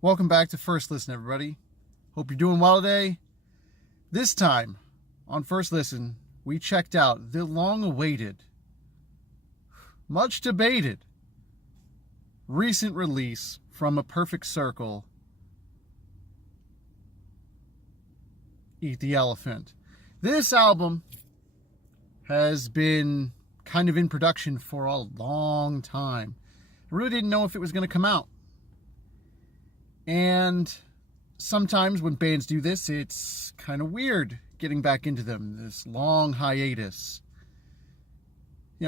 Welcome back to First Listen, everybody. Hope you're doing well today. This time on First Listen, we checked out the long-awaited, much debated, recent release from A Perfect Circle, Eat the Elephant. This album has been kind of in production for a long time. I really didn't know if it was going to come out. And sometimes when bands do this, it's kind of weird getting back into them, this long hiatus.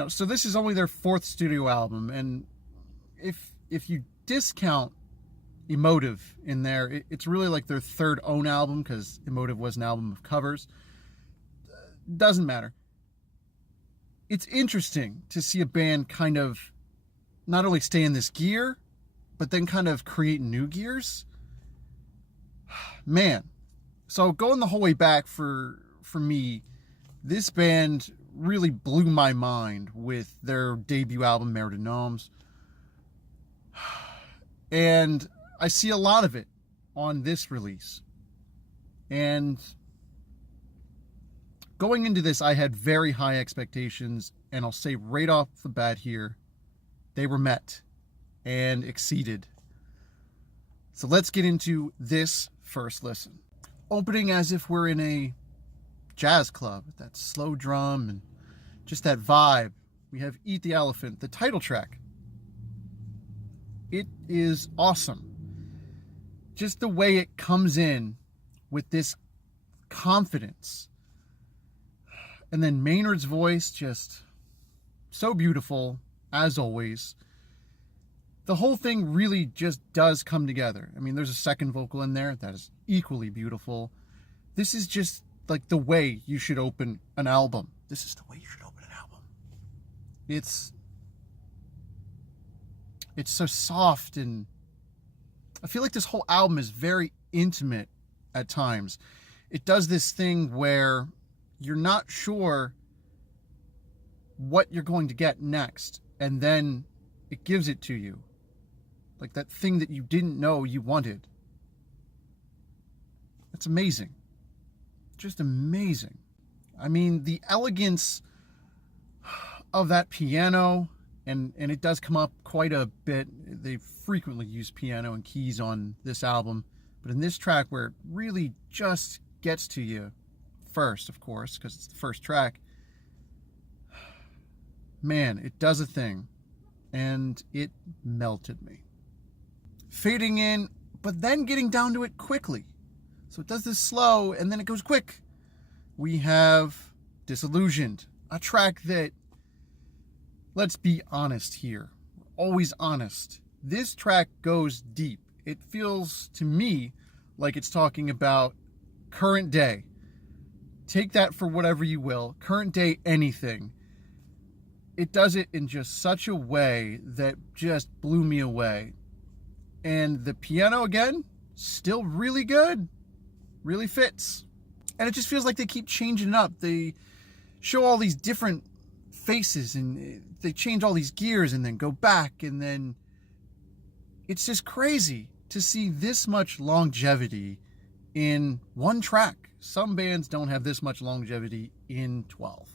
So this is only their fourth studio album, and if you discount Emotive in there, it's really like their third own album, because Emotive was an album of covers. Doesn't matter. It's interesting to see a band kind of not only stay in this gear, but then kind of create new gears. Man. So going the whole way back for me, this band really blew my mind with their debut album, Mare de Noms. And I see a lot of it on this release. And going into this, I had very high expectations, and I'll say right off the bat here, they were met and exceeded. So let's get into this first listen. Opening as if we're in a jazz club, that slow drum and just that vibe. We have Eat the Elephant, the title track. It is awesome. Just the way it comes in with this confidence. And then Maynard's voice, just so beautiful, as always. The whole thing really just does come together. I mean, there's a second vocal in there that is equally beautiful. This is just like the way you should open an album. This is the way you should open an album. It's so soft, and I feel like this whole album is very intimate at times. It does this thing where you're not sure what you're going to get next, and then it gives it to you. Like that thing that you didn't know you wanted. It's amazing. Just amazing. I mean, the elegance of that piano, and it does come up quite a bit. They frequently use piano and keys on this album. But in this track, where it really just gets to you first, of course, because it's the first track, man, it does a thing. And it melted me. Fading in, but then getting down to it quickly. So it does this slow, and then it goes quick. We have Disillusioned, a track that, let's be honest here, we're always honest. This track goes deep. It feels to me like it's talking about current day. Take that for whatever you will. Current day anything. It does it in just such a way that just blew me away. And the piano, again, still really good. Really fits. And it just feels like they keep changing it up. They show all these different faces, and they change all these gears and then go back. And then it's just crazy to see this much longevity in one track. Some bands don't have this much longevity in 12.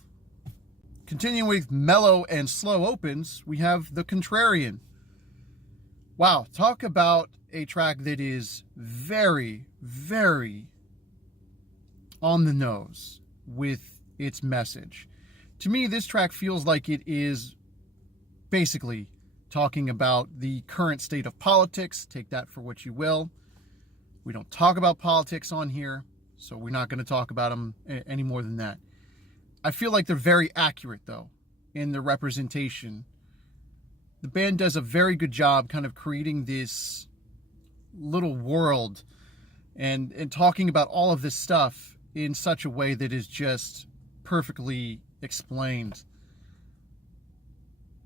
Continuing with mellow and slow opens, we have The Contrarian. Wow, talk about a track that is very, very on the nose with its message. To me, this track feels like it is basically talking about the current state of politics. Take that for what you will. We don't talk about politics on here, so we're not going to talk about them any more than that. I feel like they're very accurate, though, in the representation. The band does a very good job kind of creating this little world and talking about all of this stuff in such a way that is just perfectly explained.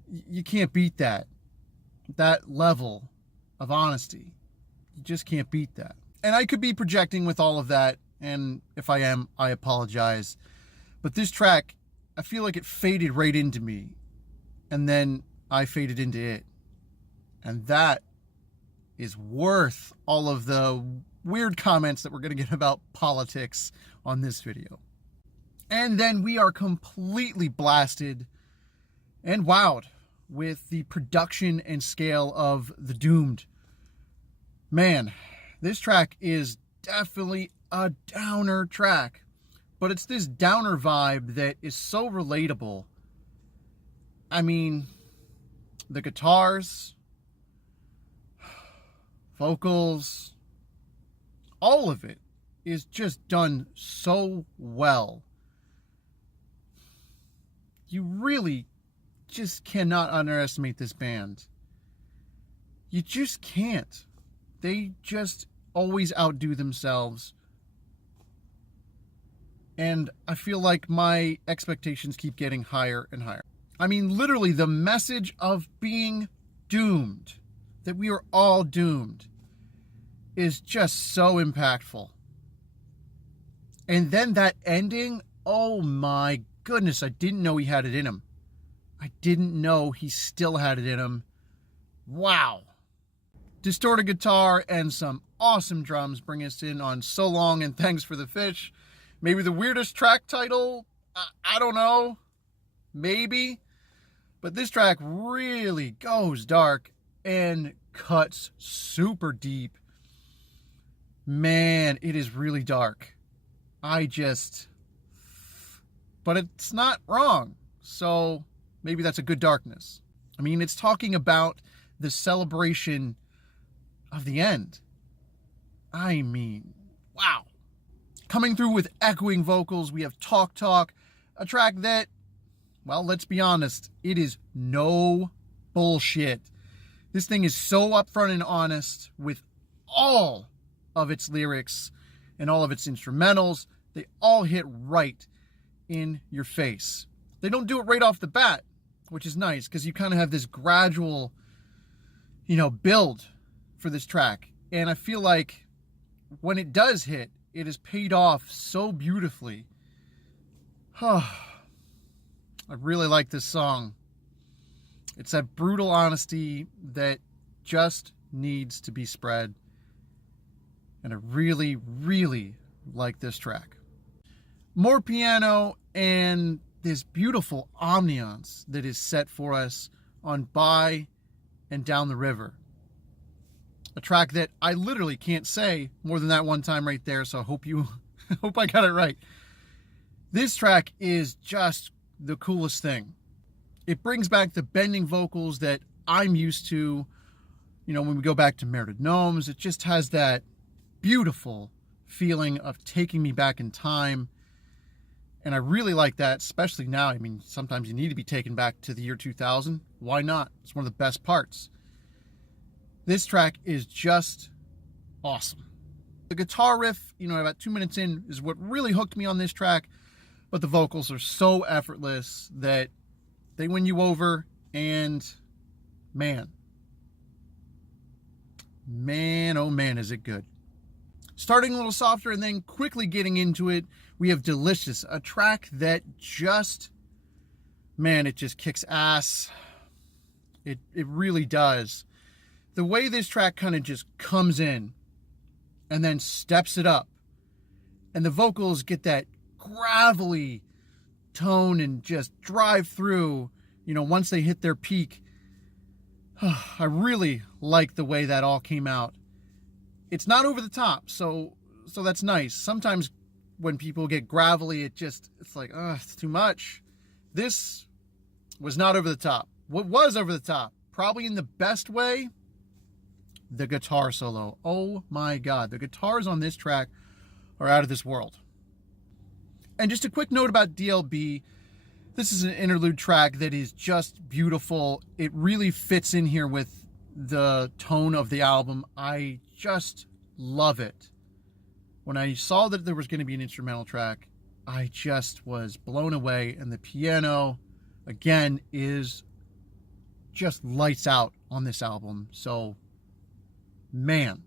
You can't beat that level of honesty. You just can't beat that. And I could be projecting with all of that, and if I am, I apologize. But this track, I feel like it faded right into me, and then I faded into it. And that is worth all of the weird comments that we're going to get about politics on this video. And then we are completely blasted and wowed with the production and scale of The Doomed. Man, this track is definitely a downer track, but it's this downer vibe that is so relatable. I mean, the guitars, vocals, all of it is just done so well. You really just cannot underestimate this band. You just can't. They just always outdo themselves. And I feel like my expectations keep getting higher and higher. I mean, literally, the message of being doomed, that we are all doomed, is just so impactful. And then that ending, oh my goodness, I didn't know he had it in him. I didn't know he still had it in him. Wow. Distorted guitar and some awesome drums bring us in on So Long and Thanks for the Fish. Maybe the weirdest track title? I don't know. Maybe. But this track really goes dark and cuts super deep. Man, it is really dark. But it's not wrong. So maybe that's a good darkness. I mean, it's talking about the celebration of the end. I mean, wow. Coming through with echoing vocals, we have Talk Talk, a track that, well, let's be honest, it is no bullshit. This thing is so upfront and honest with all of its lyrics and all of its instrumentals. They all hit right in your face. They don't do it right off the bat, which is nice because you kind of have this gradual, build for this track. And I feel like when it does hit, it is paid off so beautifully. I really like this song. It's that brutal honesty that just needs to be spread. And I really, really like this track. More piano and this beautiful ambiance that is set for us on By and Down the River. A track that I literally can't say more than that one time right there, so I hope I got it right. This track is just the coolest thing. It brings back the bending vocals that I'm used to, when we go back to Merited Gnomes. It just has that beautiful feeling of taking me back in time. And I really like that, especially now. I mean, sometimes you need to be taken back to the year 2000. Why not? It's one of the best parts. This track is just awesome. The guitar riff, about 2 minutes in, is what really hooked me on this track. But the vocals are so effortless that they win you over. And man, oh man, is it good. Starting a little softer and then quickly getting into it, we have Delicious, a track that just kicks ass. It really does. The way this track kind of just comes in and then steps it up, and the vocals get that gravelly tone and just drive through, once they hit their peak. I really like the way that all came out. It's not over the top, so that's nice. Sometimes when people get gravelly, it's like, it's too much. This was not over the top. What was over the top, probably in the best way, the guitar solo. Oh my God, the guitars on this track are out of this world. And just a quick note about DLB. This is an interlude track that is just beautiful. It really fits in here with the tone of the album. I just love it. When I saw that there was going to be an instrumental track, I just was blown away. And the piano, again, is just lights out on this album. So, man,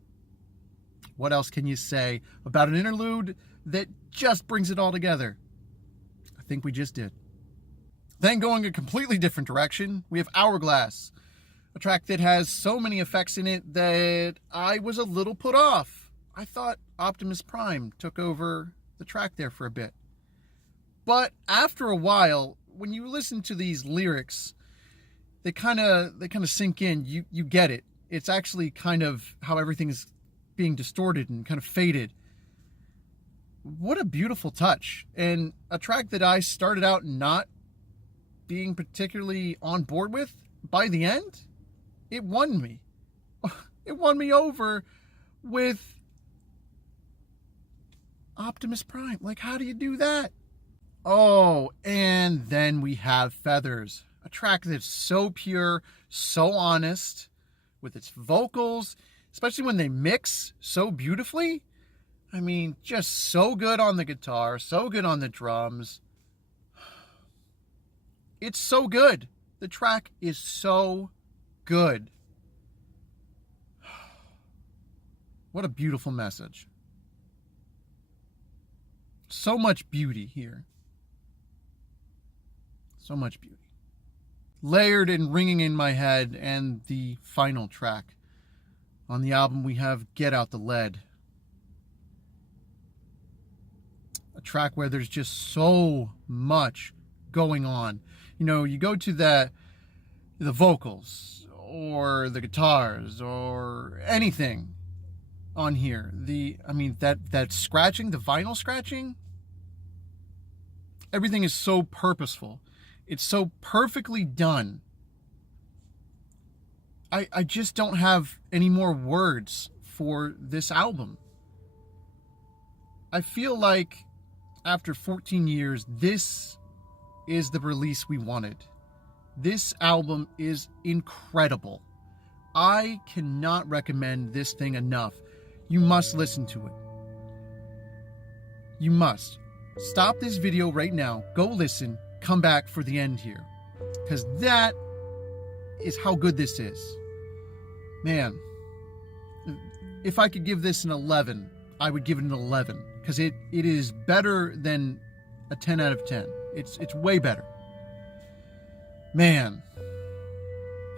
what else can you say about an interlude that just brings it all together? I think we just did. Then going a completely different direction, we have Hourglass, A track that has so many effects in it that I was a little put off. I thought Optimus Prime took over the track there for a bit. But after a while, when you listen to these lyrics, they kind of sink in. You get it. It's actually kind of how everything is being distorted and kind of faded. What a beautiful touch. And a track that I started out not being particularly on board with, by the end, it won me. It won me over with Optimus Prime. Like, how do you do that? Oh, and then we have Feathers, a track that's so pure, so honest, with its vocals, especially when they mix so beautifully. I mean, just so good on the guitar, so good on the drums. It's so good. The track is so good. What a beautiful message. So much beauty here. So much beauty. Layered and ringing in my head, and the final track. On the album we have Get Out the Lead. A track where there's just so much going on. You know, you go to the vocals or the guitars or anything on here. That scratching, the vinyl scratching, everything is so purposeful. It's so perfectly done. I just don't have any more words for this album. I feel like after 14 years, this is the release we wanted. This album is incredible. I cannot recommend this thing enough. You must listen to it. You must. Stop this video right now. Go listen. Come back for the end here. Because that is how good this is. Man, if I could give this an 11, I would give it an 11. Because it is better than a 10 out of 10. It's way better. Man,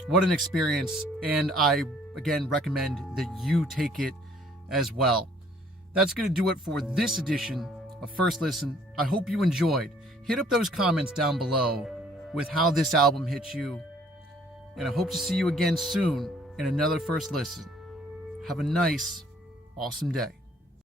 what an experience. And I, again, recommend that you take it as well. That's going to do it for this edition of First Listen. I hope you enjoyed. Hit up those comments down below with how this album hit you. And I hope to see you again soon in another First Listen. Have a nice, awesome day.